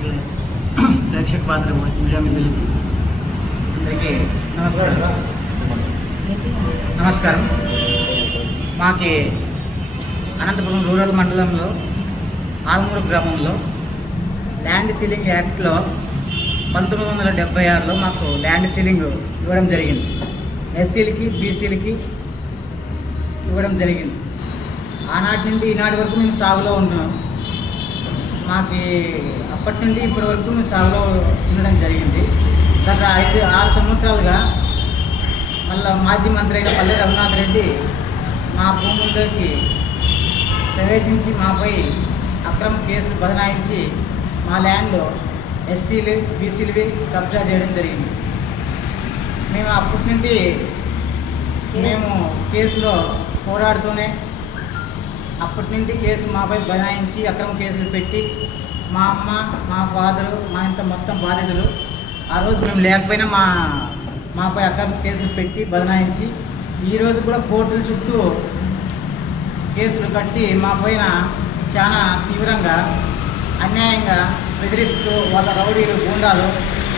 ప్రేక్షకుల ప్రేక్షక పాత్ర మీడియా మిత్రులకి అందరికీ నమస్కారం. నమస్కారం. మాకి అనంతపురం రూరల్ మండలంలో ఆల్మూరు గ్రామంలో ల్యాండ్ సీలింగ్ యాక్ట్లో పంతొమ్మిది వందల డెబ్బై ఆరులో మాకు ల్యాండ్ సీలింగ్ ఇవ్వడం జరిగింది. ఎస్సీలకి బీసీలకి ఇవ్వడం జరిగింది. ఆనాటి నుండి ఈనాటి వరకు మేము సాగులో ఉంటున్నాం. మాకు అప్పటి నుండి ఇప్పటి వరకు సాగులో ఉండడం జరిగింది. గత ఐదు ఆరు సంవత్సరాలుగా మళ్ళా మాజీ మంత్రి అయిన పల్లె రఘునాథ్ రెడ్డి మా భూముల్లోకి ప్రవేశించి మాపై అక్రమ కేసులు బదనాయించి మా ల్యాండ్లో ఎస్సీలు బీసీలువి కబ్జా చేయడం జరిగింది. మేము అప్పటి నుండి మేము కేసులో పోరాడుతూనే అప్పటి నుండి కేసు మాపై బనాయించి అక్రమ కేసులు పెట్టి మా అమ్మ మా ఫాదరు మా ఇంత మొత్తం బాధితులు ఆ రోజు మేము లేకపోయినా మా మాపై అక్రమ కేసులు పెట్టి బదనాయించి ఈరోజు కూడా కోర్టుల చుట్టూ కేసులు కట్టి మా పైన చాలా తీవ్రంగా అన్యాయంగా బెదిరిస్తూ వాళ్ళ రౌడీలు గుండాలు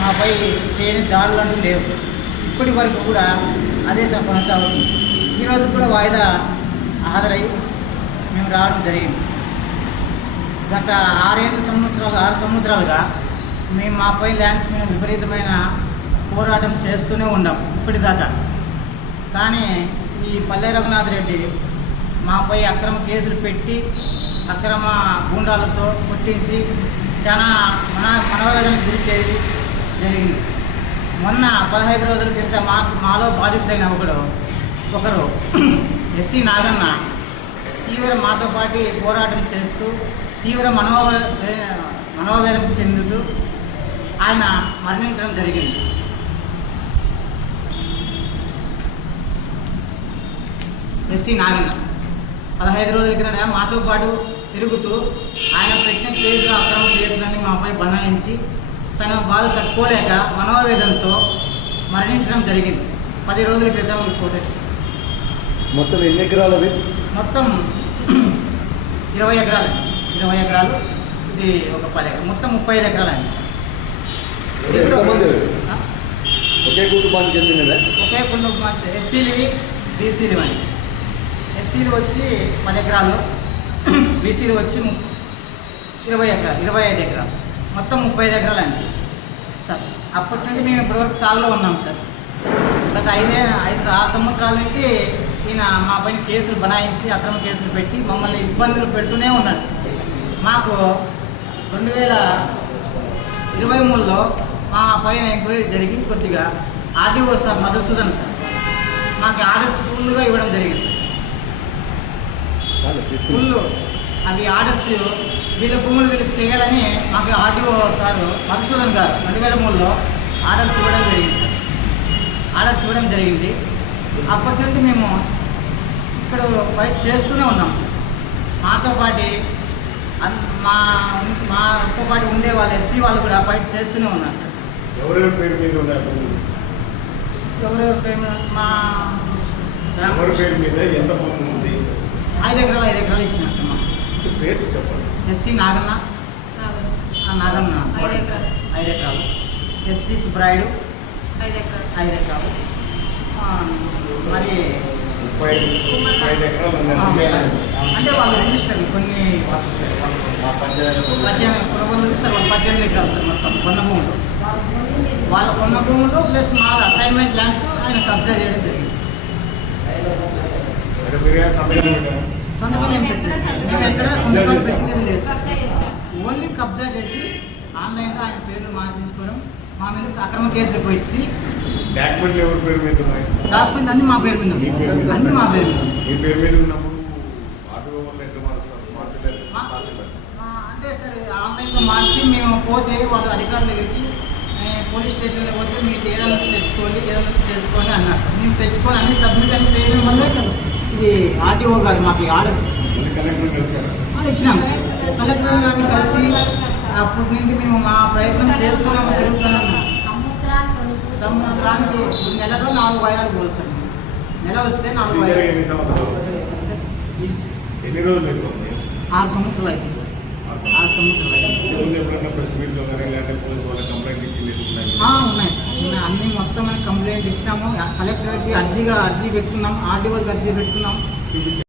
మాపై చేయని దాడులు అంటూ లేవు. ఇప్పటి వరకు కూడా అదే స- కొనసాగుతుంది ఈరోజు కూడా వాయిదా హాజరై మేము రావడం జరిగింది. గత ఆరేడు సంవత్సరాలు ఆరు సంవత్సరాలుగా మేము మాపై ల్యాండ్స్ మీద విపరీతమైన పోరాటం చేస్తూనే ఉన్నాం ఇప్పటిదాకా. కానీ ఈ పల్లె రఘునాథ్ రెడ్డి మాపై అక్రమ కేసులు పెట్టి అక్రమ గూండాలతో కొట్టించి చాలా మన మనోవేదనకు గురి చేయడం జరిగింది. మొన్న పదహైదు రోజుల క్రితం మా మాలో బాధితులైన ఒకడు ఒకరు ఎస్సీ నాగన్న తీవ్ర మాతో పాటు పోరాటం చేస్తూ తీవ్ర మనోవే మనోవేదం చెందుతూ ఆయన మరణించడం జరిగింది. ఎస్సీ నాగన్న పదహైదు రోజుల కిందట మాతో పాటు తిరుగుతూ ఆయన పెట్టిన కేసులు అక్రమ కేసులన్నీ మాపై బనాయించి తన బాధ తట్టుకోలేక మనోవేదనతో మరణించడం జరిగింది. పది రోజుల క్రితం ఈ ఫోటో. మొత్తం ఎన్ని ఎకరాలవి మొత్తం ఇరవై ఎకరాలు ఇరవై ఎకరాలు. ఇది ఒక పది ఎకరాలు. మొత్తం ముప్పై ఐదు ఎకరాలండి ఎంతమంది ఆ? ఒకే కుటుంబానికి ఒకే కుటుంబం ఎస్సీలువి బీసీలు అని ఎస్సీలు వచ్చి పది ఎకరాలు బీసీలు వచ్చి ఇరవై ఎకరాలు ఇరవై ఐదు ఎకరాలు. మొత్తం ముప్పై ఐదు ఎకరాలు అండి. సార్ అప్పటి నుండి మేము ఇప్పటివరకు సాగులో ఉన్నాం సార్. గత ఐదే ఐదు ఆరు సంవత్సరాల నుండి ఈయన మా పైన కేసులు బనాయించి అక్రమ కేసులు పెట్టి మమ్మల్ని ఇబ్బందులు పెడుతూనే ఉన్నాడు. మాకు రెండు వేల ఇరవై మూడులో మా పైన ఎంక్వైరీ జరిగి కొద్దిగా ఆర్డీఓ సార్ మధుసూదన్ సార్ మాకు ఆర్డర్స్ ఫుల్గా ఇవ్వడం జరిగింది. ఫుల్ అవి ఆర్డర్స్ వీళ్ళ భూములు వీళ్ళకి చేయాలని మాకు ఆర్డీఓ సార్ మధుసూదన్ గారు రెండు వేల మూడులో ఆర్డర్స్ ఇవ్వడం జరిగింది సార్. ఆర్డర్స్ ఇవ్వడం జరిగింది. అప్పటి నుండి మేము ఫైట్ చేస్తూనే ఉన్నాం. సార్ మాతో పాటు అన్- మా మాతో పాటు ఉండే వాళ్ళు ఎస్సీ వాళ్ళు కూడా ఫైట్ చేస్తూనే ఉన్నారు సార్. ఎవరెవరి పేరు మీద ఎవరెవరి పేరు మా ఎవరి పేరు మీద? ఎంత భూమి ఉంది? ఐదు ఎకరాలు ఐదు ఎకరాలు ఇచ్చిన సార్ మాకు. పేరు చెప్పండి. ఎస్సీ నాగన్న? నాగన్న. ఐదు ఎకరాలు. ఐదు ఎకరాలు. ఎస్సీ సుబ్రాయుడు ఐదు ఎకరాలు. ఐదు ఎకరాలు. అంటే వాళ్ళు రిజిస్టర్ కొన్ని పద్దెనిమిది పురవలు సార్ వాళ్ళు పద్దెనిమిది ఎకరాలు సార్ మొత్తం కొన్న భూములు వాళ్ళ కొన్న భూములు ప్లస్ మా అసైన్మెంట్ ల్యాండ్స్ ఆయన కబ్జా చేయడం జరిగింది సంతకం ఏం పెట్టలేదు ఓన్లీ కబ్జా చేసి ఆన్లైన్లో ఆయన పేర్లు మార్పించుకోవడం మా మీద అక్రమ కేసులు పెట్టి డాక్యుమెంట్లు ఎవరి పేరు మీద ఉన్నాయి? డాక్యుమెంట్ అన్ని మా పేరు మీద అన్ని మా పేరు మీద. మీ పేరు మీద ఉన్నప్పుడు ఆటో వాళ్ళు ఎట్లా మారుస్తారు? మార్చలేదు? మా- తహసీల్దార్. ఆ, అంటే సార్ ఆన్లైన్లో మార్చి మేము పోతే వాళ్ళ అధికారుల దగ్గరికి పోలీస్ స్టేషన్లో పోతే మీకు ఏదైనా తెచ్చుకోండి ఏదైనా చేసుకోండి అన్నారు సార్. మేము తెచ్చుకొని అన్ని సబ్మిట్ అని చేయడం వల్ల ఇది ఆర్టీఓ గారు మాకు ఆర్డర్స్ ఇచ్చినాం. కలెక్టర్ గారిని కలిసి అప్పుడు నుండి మేము మా ప్రయత్నం చేస్తున్నాము జరుగుతున్నాము సంవత్సరానికి నెలలో నాలుగు వాయిదాలు పోల్చండి నెల వస్తే నాలుగు వాయిదాలు ఆరు సంవత్సరాలు అయితే సార్. సంవత్సరాలు ఉన్నాయి సార్. అన్ని మొత్తం కంప్లైంట్ ఇచ్చినాము. కలెక్టర్కి అర్జీగా అర్జీ పెట్టుకున్నాం. ఆర్డీఓకి అర్జీ పెట్టుకున్నాం.